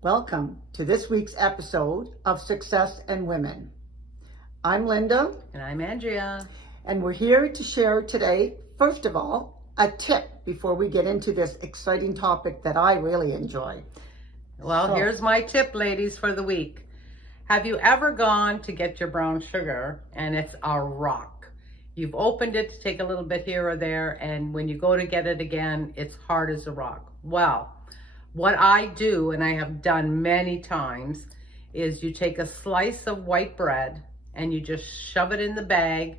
Welcome to this week's episode of Success and Women. I'm Linda. And I'm Andrea. And we're here to share today, first of all, a tip before we get into this exciting topic that I really enjoy. Well, here's my tip, ladies, for the week. Have you ever gone to get your brown sugar and it's a rock? You've opened it to take a little bit here or there, and when you go to get it again, it's hard as a rock. Well, what I do, and I have done many times, is you take a slice of white bread and you just shove it in the bag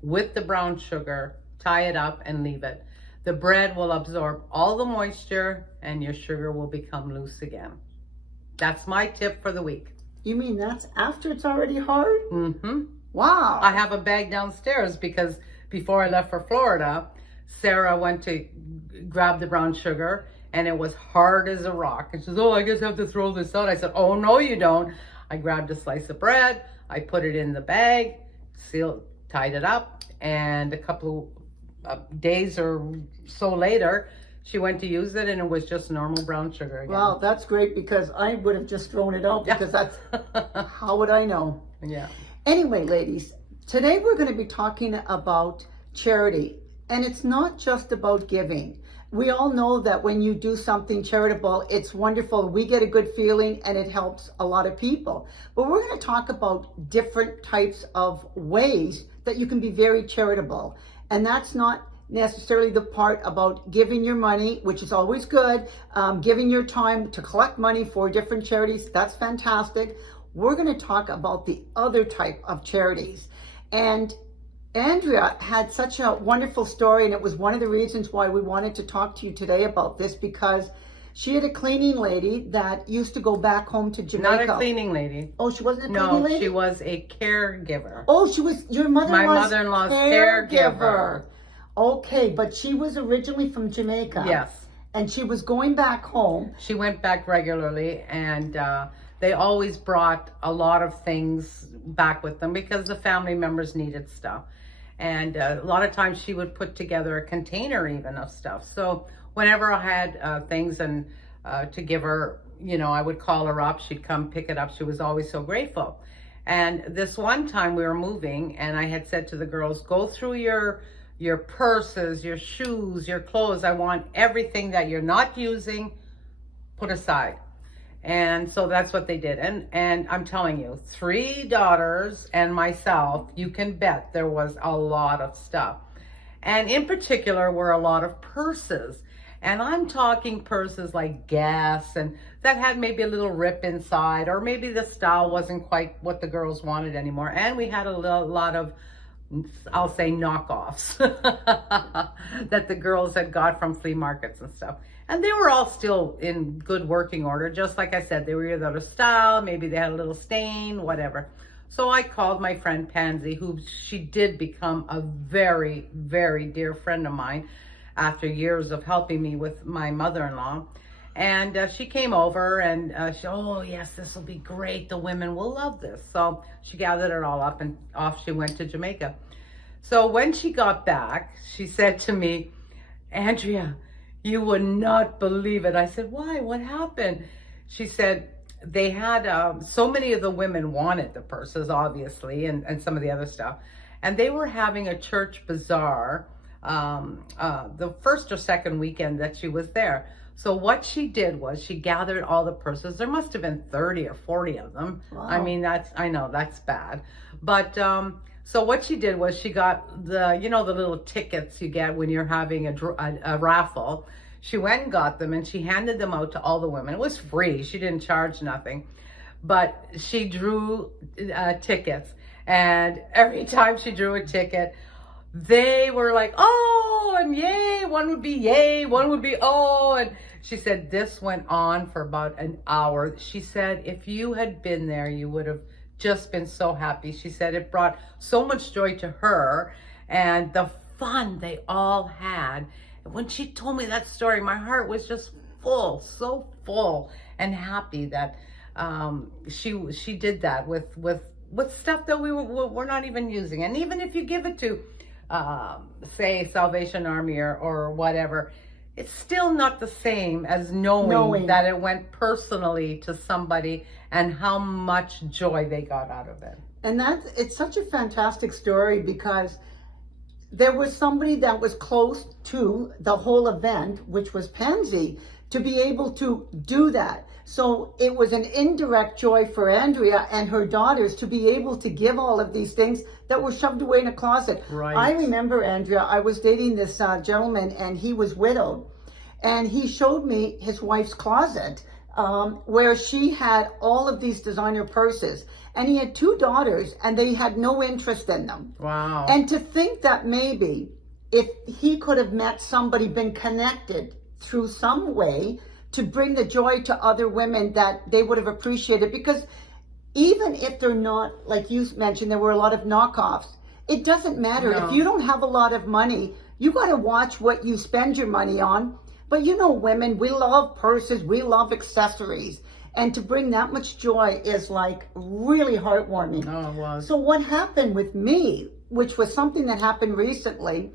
with the brown sugar, tie it up and leave it. The bread will absorb all the moisture and your sugar will become loose again. That's my tip for the week. You mean that's after it's already hard? Mm-hmm. Wow. I have a bag downstairs because before I left for Florida, Sarah went to grab the brown sugar and it was hard as a rock. And she says, oh, I guess I have to throw this out. I said, oh, no, you don't. I grabbed a slice of bread. I put it in the bag, sealed, tied it up. And a couple of days or so later, she went to use it and it was just normal brown sugar again. Well, that's great because I would have just thrown it out because that's, how would I know? Yeah. Anyway, ladies, today we're going to be talking about charity. And it's not just about giving. We all know that when you do something charitable, it's wonderful. We get a good feeling and it helps a lot of people. But we're going to talk about different types of ways that you can be very charitable. And that's not necessarily the part about giving your money, which is always good, giving your time to collect money for different charities. That's fantastic. We're going to talk about the other type of charities. And Andrea had such a wonderful story, and it was one of the reasons why we wanted to talk to you today about this, because she had a cleaning lady that used to go back home to Jamaica. Not a cleaning lady. Oh, she wasn't a cleaning lady? No, she was a caregiver. Oh, she was your mother-in-law's My mother-in-law's caregiver. Okay, but she was originally from Jamaica. Yes. And she was going back home. She went back regularly, and they always brought a lot of things back with them because the family members needed stuff. And a lot of times she would put together a container even of stuff. So whenever I had things and to give her, you know, I would call her up. She'd come pick it up. She was always so grateful. And this one time we were moving, and I had said to the girls, go through your purses, your shoes, your clothes. I want everything that you're not using put aside. And so that's what they did. And I'm telling you, 3 daughters and myself, you can bet there was a lot of stuff. And in particular were a lot of purses. And I'm talking purses like Guess, and that had maybe a little rip inside, or maybe the style wasn't quite what the girls wanted anymore. And we had a lot of, I'll say, knockoffs that the girls had got from flea markets and stuff. And they were all still in good working order. Just like I said, they were either out of style, maybe they had a little stain, whatever. So I called my friend Pansy, who she did become a very, very dear friend of mine after years of helping me with my mother-in-law. And she came over and she, oh yes, this will be great. The women will love this. So she gathered it all up and off she went to Jamaica. So when she got back, she said to me, Andrea, you would not believe it. I said, why? What happened? She said, they had, so many of the women wanted the purses, obviously, and some of the other stuff. And they were having a church bazaar the first or second weekend that she was there. So what she did was she gathered all the purses. There must have been 30 or 40 of them. Wow. I mean, I know that's bad. But so what she did was she got the, you know, the little tickets you get when you're having a raffle. She went and got them and she handed them out to all the women. It was free. She didn't charge nothing. But she drew tickets. And every time she drew a ticket, they were like, oh, and yay. One would be yay. One would be oh. And she said this went on for about an hour. She said if you had been there, you would have just been so happy. She said it brought so much joy to her and the fun they all had. When she told me that story, my heart was just full, so full and happy that she did that with stuff that we're not even using. And even if you give it to say Salvation Army or whatever, it's still not the same as knowing that it went personally to somebody and how much joy they got out of it. And it's such a fantastic story because there was somebody that was close to the whole event, which was Pansy, to be able to do that. So it was an indirect joy for Andrea and her daughters to be able to give all of these things that were shoved away in a closet. Right. I remember, Andrea, I was dating this gentleman and he was widowed. And he showed me his wife's closet where she had all of these designer purses. And he had 2 daughters and they had no interest in them. Wow. And to think that maybe if he could have met somebody, been connected through some way to bring the joy to other women, that they would have appreciated. Because even if they're not, like you mentioned, there were a lot of knockoffs. It doesn't matter. No. If you don't have a lot of money, you got to watch what you spend your money on. But you know, women, we love purses, we love accessories. And to bring that much joy is like really heartwarming. Oh, it was. So what happened with me, which was something that happened recently,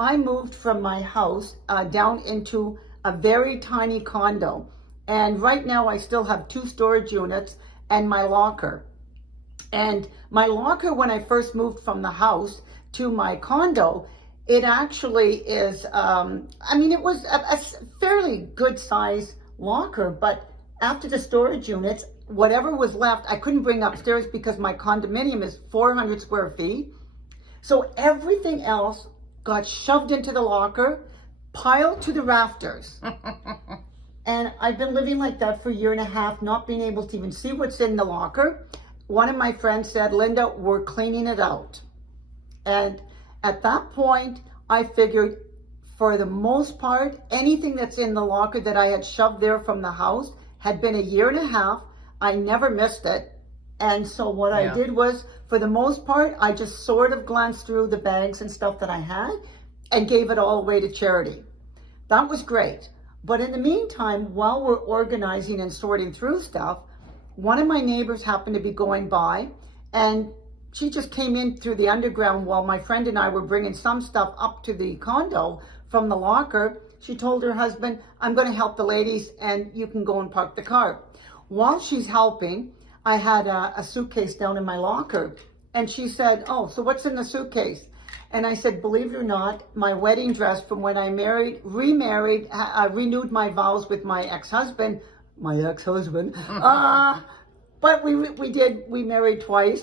I moved from my house down into a very tiny condo. And right now I still have 2 storage units and my locker. And my locker, when I first moved from the house to my condo, it actually is, it was a fairly good size locker, but after the storage units, whatever was left, I couldn't bring upstairs because my condominium is 400 square feet. So everything else got shoved into the locker, piled to the rafters. And I've been living like that for a year and a half, not being able to even see what's in the locker. One of my friends said, Linda, we're cleaning it out. And at that point, I figured for the most part, anything that's in the locker that I had shoved there from the house had been a year and a half. I never missed it. And so what I did was, for the most part, I just sort of glanced through the bags and stuff that I had and gave it all away to charity. That was great. But in the meantime, while we're organizing and sorting through stuff, one of my neighbors happened to be going by, and she just came in through the underground while my friend and I were bringing some stuff up to the condo from the locker. She told her husband, I'm going to help the ladies and you can go and park the car. While she's helping, I had a suitcase down in my locker, and she said, oh, so what's in the suitcase? And I said, believe it or not, my wedding dress from when I remarried, I renewed my vows with my ex-husband, but we married twice.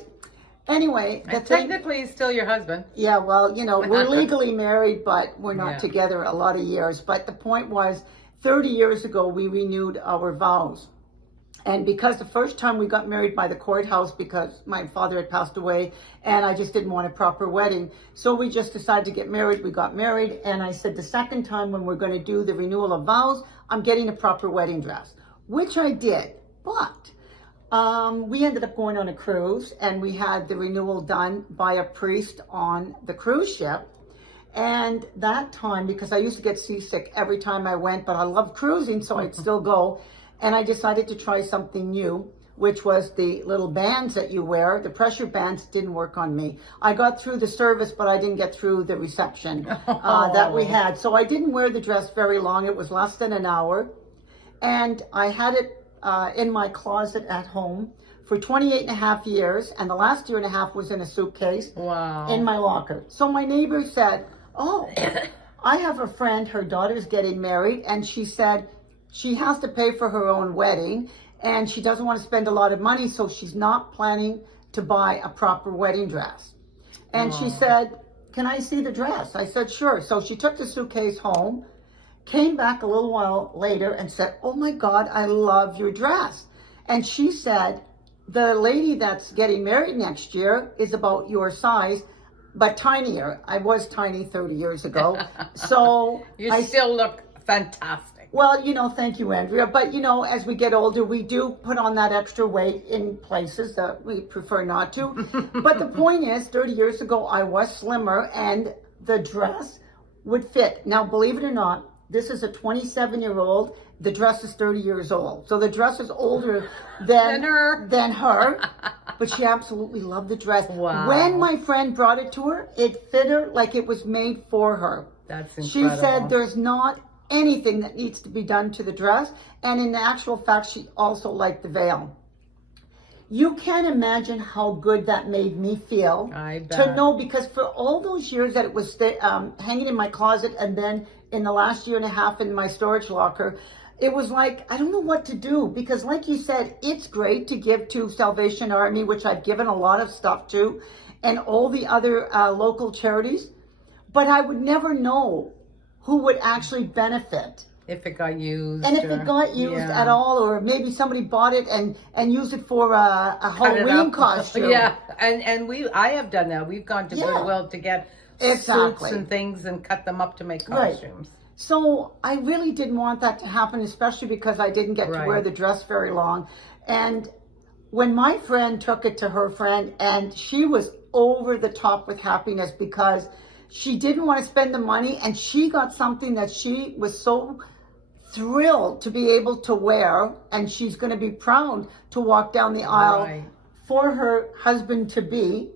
Anyway, technically he's still your husband. Yeah, well, we're legally married, but we're not together a lot of years. But the point was, 30 years ago, we renewed our vows. And because the first time we got married by the courthouse, because my father had passed away and I just didn't want a proper wedding. So we just decided to get married. We got married. And I said, the second time when we're going to do the renewal of vows, I'm getting a proper wedding dress, which I did. But we ended up going on a cruise, and we had the renewal done by a priest on the cruise ship. And that time, because I used to get seasick every time I went, but I love cruising, so I'd still go. And I decided to try something new, which was the little bands that you wear. The pressure bands didn't work on me. I got through the service, but I didn't get through the reception that we had. So I didn't wear the dress very long. It was less than an hour. And I had it in my closet at home for 28 and a half years. And the last year and a half was in a suitcase in my locker. So my neighbor said, oh, I have a friend, her daughter's getting married. And she said, she has to pay for her own wedding and she doesn't want to spend a lot of money, so she's not planning to buy a proper wedding dress. And she said, can I see the dress? I said, sure. So she took the suitcase home, came back a little while later and said, oh my God, I love your dress. And she said, the lady that's getting married next year is about your size, but tinier. I was tiny 30 years ago. So you still look fantastic. Well, thank you, Andrea. But, as we get older, we do put on that extra weight in places that we prefer not to. But the point is, 30 years ago, I was slimmer and the dress would fit. Now, believe it or not, this is a 27-year-old. The dress is 30 years old. So the dress is older than her. But she absolutely loved the dress. Wow. When my friend brought it to her, it fit her like it was made for her. That's incredible. She said there's not anything that needs to be done to the dress. And in actual fact, she also liked the veil. You can't imagine how good that made me feel I bet. to know, because for all those years that it was hanging in my closet, and then in the last year and a half in my storage locker, it was like, I don't know what to do, because like you said, it's great to give to Salvation Army, which I've given a lot of stuff to, and all the other local charities, but I would never know who would actually benefit. If it got used. And if it got used at all, or maybe somebody bought it and used it for a Halloween costume. Yeah, and I have done that. We've gone to Goodwill to get suits and things and cut them up to make costumes. Right. So I really didn't want that to happen, especially because I didn't get to wear the dress very long. And when my friend took it to her friend, and she was over the top with happiness because she didn't want to spend the money, and she got something that she was so thrilled to be able to wear, and she's going to be proud to walk down the aisle for her husband to be,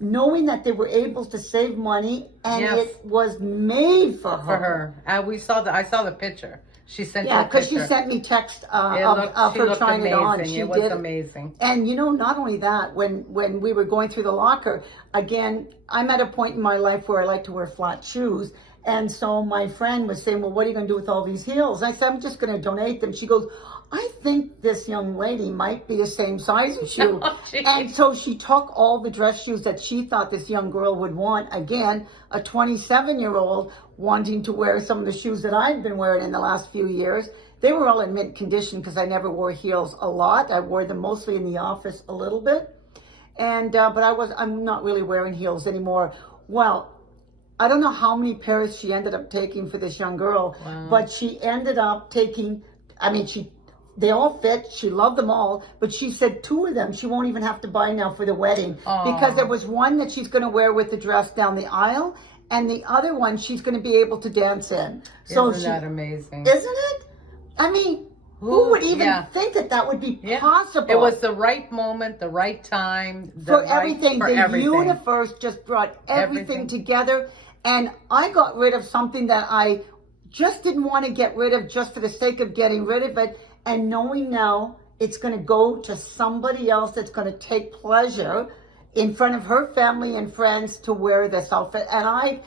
knowing that they were able to save money, and it was made for her. I saw the picture. She sent you a picture. Because she sent me text of her trying it on. It was amazing. And not only that, when we were going through the locker, again, I'm at a point in my life where I like to wear flat shoes. And so my friend was saying, well, what are you going to do with all these heels? I said, I'm just going to donate them. She goes, I think this young lady might be the same size as you. And so she took all the dress shoes that she thought this young girl would want. Again, a 27-year-old wanting to wear some of the shoes that I've been wearing in the last few years. They were all in mint condition because I never wore heels a lot. I wore them mostly in the office a little bit. And but I'm not really wearing heels anymore. Well, I don't know how many pairs she ended up taking for this young girl, but she ended up taking, they all fit. She loved them all, but she said 2 of them she won't even have to buy now for the wedding, because there was one that she's going to wear with the dress down the aisle, and the other one she's going to be able to dance in. So Isn't that amazing? Isn't it? I mean, who would even think that would be possible? It was the right moment, the right time. Everything. The universe just brought everything together. And I got rid of something that I just didn't want to get rid of just for the sake of getting rid of it. And knowing now it's going to go to somebody else that's going to take pleasure in front of her family and friends to wear this outfit. And I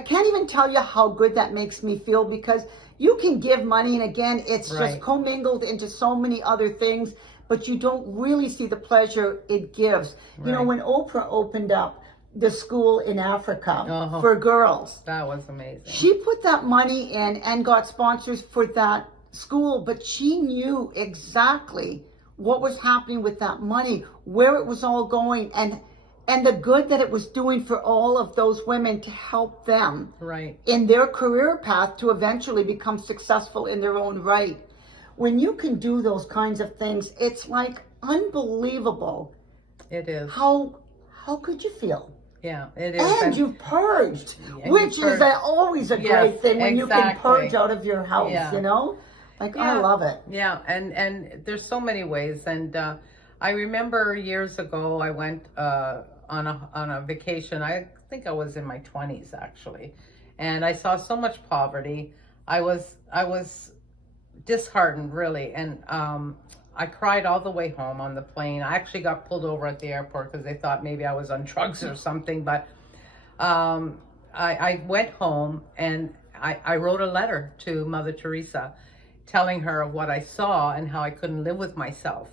can't even tell you how good that makes me feel, because you can give money, and again, it's just commingled into so many other things, but you don't really see the pleasure it gives. When Oprah opened up the school in Africa for girls. That was amazing. She put that money in and got sponsors for that school, but she knew exactly what was happening with that money, where it was all going, and the good that it was doing for all of those women to help them in their career path to eventually become successful in their own right. When you can do those kinds of things, it's like unbelievable. It is. How could you feel? Yeah, it is. And you've purged, which is always a great thing when you can purge out of your house, I love it. Yeah, and there's so many ways. And I remember years ago, I went on a vacation. I think I was in my 20s, actually. And I saw so much poverty. I was disheartened, really. And I cried all the way home on the plane. I actually got pulled over at the airport because they thought maybe I was on drugs or something. But I went home, and I wrote a letter to Mother Teresa telling her of what I saw and how I couldn't live with myself.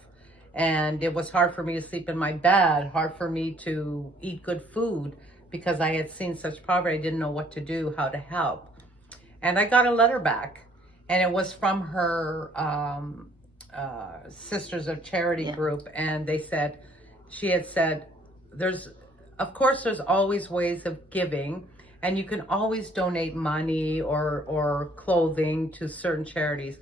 And it was hard for me to sleep in my bed, hard for me to eat good food, because I had seen such poverty. I didn't know what to do, how to help. And I got a letter back, and it was from her Sisters of Charity group, and she had said, there's always ways of giving, and you can always donate money or clothing to certain charities.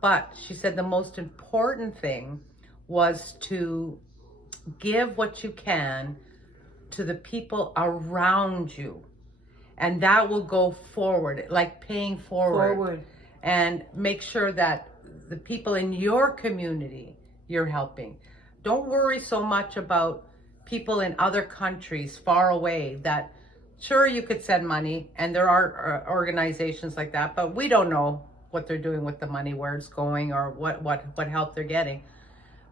But she said the most important thing was to give what you can to the people around you, and that will go forward, like paying forward. And make sure that the people in your community you're helping. Don't worry so much about people in other countries far away that sure, you could send money, and there are organizations like that, but we don't know what they're doing with the money, where it's going, or what help they're getting.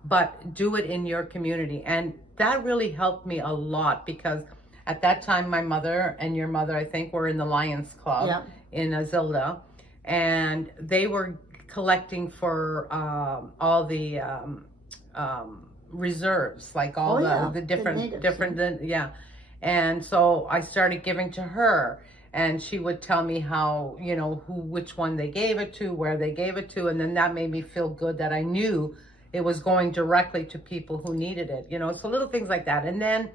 But do it in your community. And that really helped me a lot, because at that time, my mother and your mother, I think, were in the Lions Club Yeah. in Azilda, and they were collecting for all the reserves, like all the different, yeah. And so I started giving to her, and she would tell me how, which one they gave it to, where they gave it to, and then that made me feel good that I knew it was going directly to people who needed it, so little things like that. And then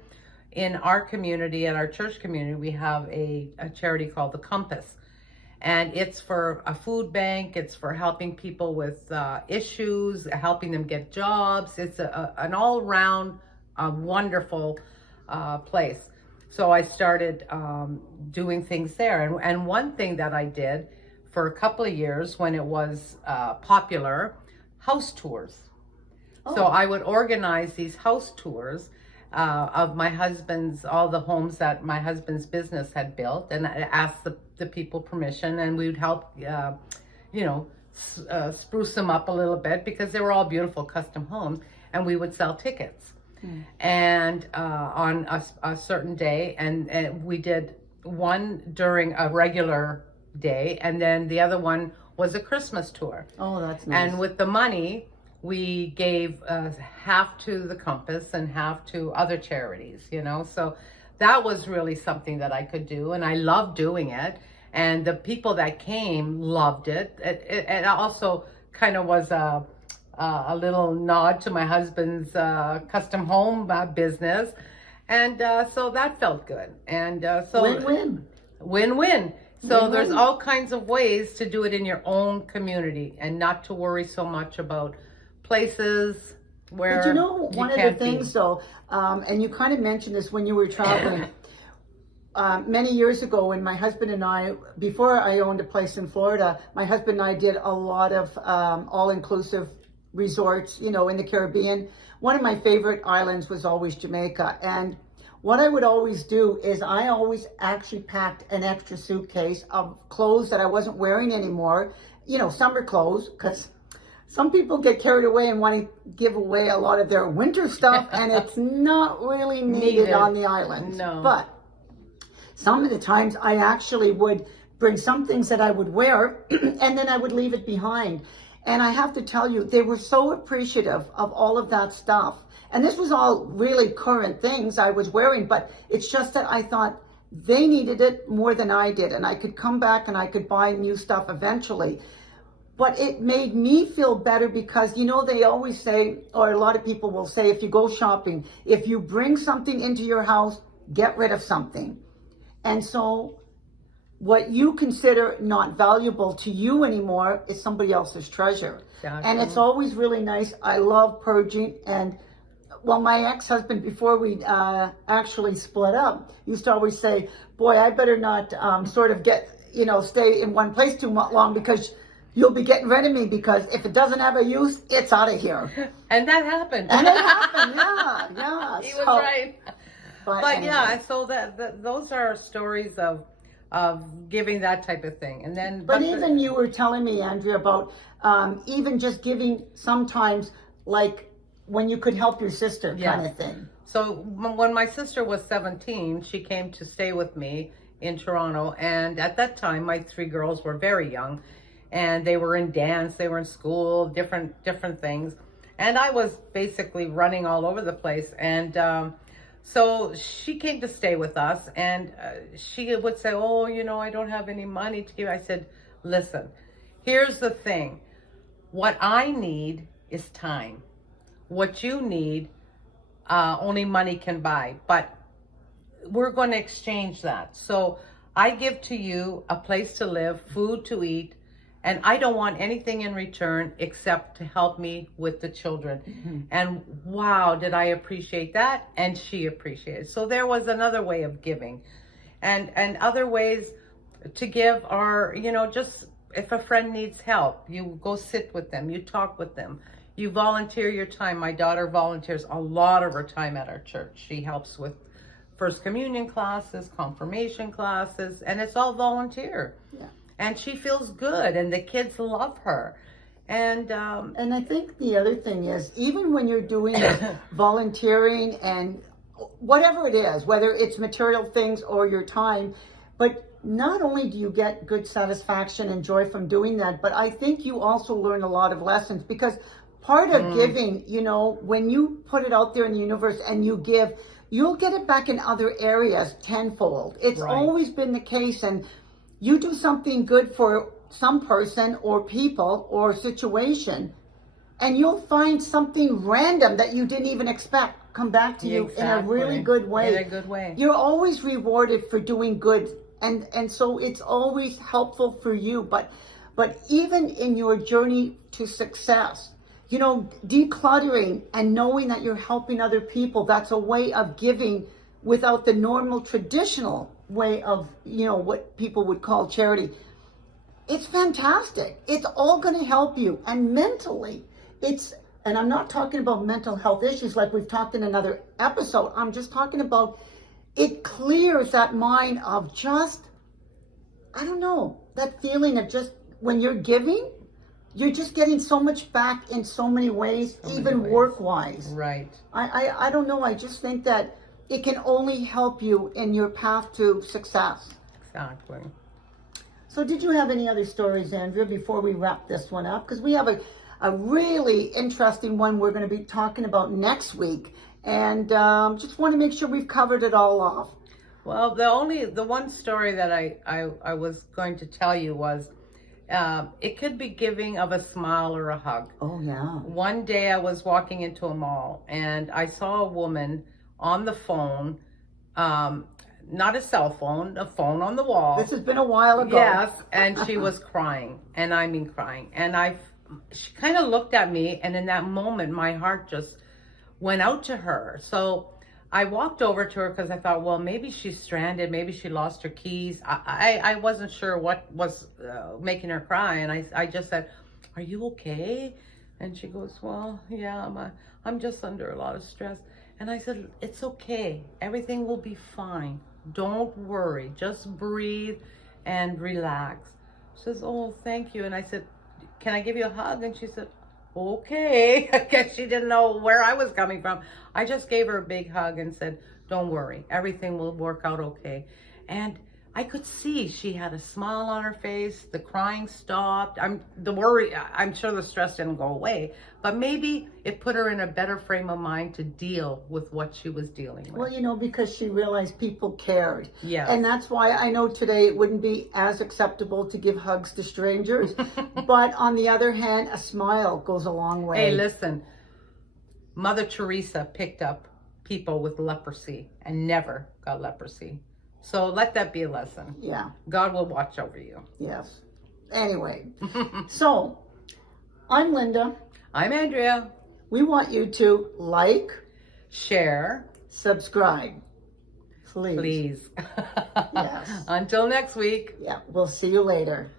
in our community, at our church community, we have a charity called the Compass, and it's for a food bank. It's for helping people with issues, helping them get jobs. It's an all-round wonderful place. So I started doing things there. And one thing that I did for a couple of years when it was popular, house tours. Oh. So I would organize these house tours of my husband's, all the homes that my husband's business had built, and I asked the people permission, and we would help, spruce them up a little bit, because they were all beautiful custom homes, and we would sell tickets. And on a certain day, and we did one during a regular day, and then the other one was a Christmas tour. Oh, that's nice. And with the money, we gave half to the Compass and half to other charities, so that was really something that I could do, and I loved doing it, and the people that came loved it. It also kind of was a little nod to my husband's custom home business, and so that felt good. And so win-win. Win-win. So Win-win. There's all kinds of ways to do it in your own community, and not to worry so much about places where. But one of the things though, and you kind of mentioned this when you were traveling. Many years ago, when my husband and I, before I owned a place in Florida, my husband and I did a lot of all-inclusive resorts, in the Caribbean. One of my favorite islands was always Jamaica. And what I would always do is I always actually packed an extra suitcase of clothes that I wasn't wearing anymore, summer clothes, because some people get carried away and want to give away a lot of their winter stuff, and it's not really needed on the islands. No. But some of the times I actually would bring some things that I would wear, and then I would leave it behind. And I have to tell you, they were so appreciative of all of that stuff. And this was all really current things I was wearing, but it's just that I thought they needed it more than I did, and I could come back and I could buy new stuff eventually. But it made me feel better, because, they always say, or a lot of people will say, if you go shopping, if you bring something into your house, get rid of something. And so what you consider not valuable to you anymore is somebody else's treasure. Exactly. And it's always really nice. I love purging. And my ex-husband, before we actually split up, used to always say, boy, I better not stay in one place too long, because you'll be getting rid of me, because if it doesn't have a use, it's out of here. And that happened. Yeah. He was right. But anyway. Yeah, so those are stories of giving, that type of thing. And then, but even you were telling me, Andrea, about even just giving sometimes, like when you could help your sister, kind of thing. So when my sister was 17, she came to stay with me in Toronto, and at that time my 3 girls were very young, and they were in dance, they were in school, different things, and I was basically running all over the place. And so she came to stay with us, and she would say, oh, I don't have any money to give. I said, listen, here's the thing. What I need is time. What you need, only money can buy. But we're going to exchange that. So I give to you a place to live, food to eat, and I don't want anything in return except to help me with the children. Mm-hmm. And wow, did I appreciate that? And she appreciated it. So there was another way of giving. And other ways to give are, just if a friend needs help, you go sit with them, you talk with them, you volunteer your time. My daughter volunteers a lot of her time at our church. She helps with First communion classes, confirmation classes, and it's all volunteer. Yeah. And she feels good, and the kids love her. And I think the other thing is, even when you're doing volunteering and whatever it is, whether it's material things or your time, but not only do you get good satisfaction and joy from doing that, but I think you also learn a lot of lessons, because part of giving, you know, when you put it out there in the universe and you give, you'll get it back in other areas tenfold. It's always been the case. And you do something good for some person or people or situation, and you'll find something random that you didn't even expect come back to you in a really good way. In a good way. You're always rewarded for doing good. And so it's always helpful for you. But even in your journey to success, you know, decluttering and knowing that you're helping other people, that's a way of giving without the normal traditional way of, you know, what people would call charity. It's fantastic. It's all going to help you. And mentally, and I'm not talking about mental health issues like we've talked in another episode. I'm just talking about it clears that mind of just, I don't know, that feeling of just when you're giving, you're just getting so much back in so many ways, even work-wise. Right. I don't know. I just think that it can only help you in your path to success. Exactly. So did you have any other stories, Andrea, before we wrap this one up? Because we have a really interesting one we're going to be talking about next week. And just want to make sure we've covered it all off. Well, the one story that I was going to tell you was, it could be giving of a smile or a hug. Oh, yeah. One day I was walking into a mall and I saw a woman on the phone, not a cell phone, a phone on the wall. This has been a while ago. Yes, and she was crying, and I mean crying. And she kind of looked at me, and in that moment, my heart just went out to her. So I walked over to her because I thought, well, maybe she's stranded. Maybe she lost her keys. I wasn't sure what was making her cry. And I just said, are you okay? And she goes, well, yeah, I'm just under a lot of stress. And I said, it's okay. Everything will be fine. Don't worry. Just breathe and relax. She says, oh, thank you. And I said, can I give you a hug? And she said, okay. I guess she didn't know where I was coming from. I just gave her a big hug and said, don't worry, everything will work out okay. And I could see she had a smile on her face. The crying stopped. I'm sure the stress didn't go away, but maybe it put her in a better frame of mind to deal with what she was dealing with. Well, you know, because she realized people cared. Yeah. And that's why I know today it wouldn't be as acceptable to give hugs to strangers. But on the other hand, a smile goes a long way. Hey, listen, Mother Teresa picked up people with leprosy and never got leprosy. So let that be a lesson. Yeah. God will watch over you. Yes. Anyway, so I'm Linda. I'm Andrea. We want you to like, share, subscribe. Please. Please. Yes. Until next week. Yeah. We'll see you later.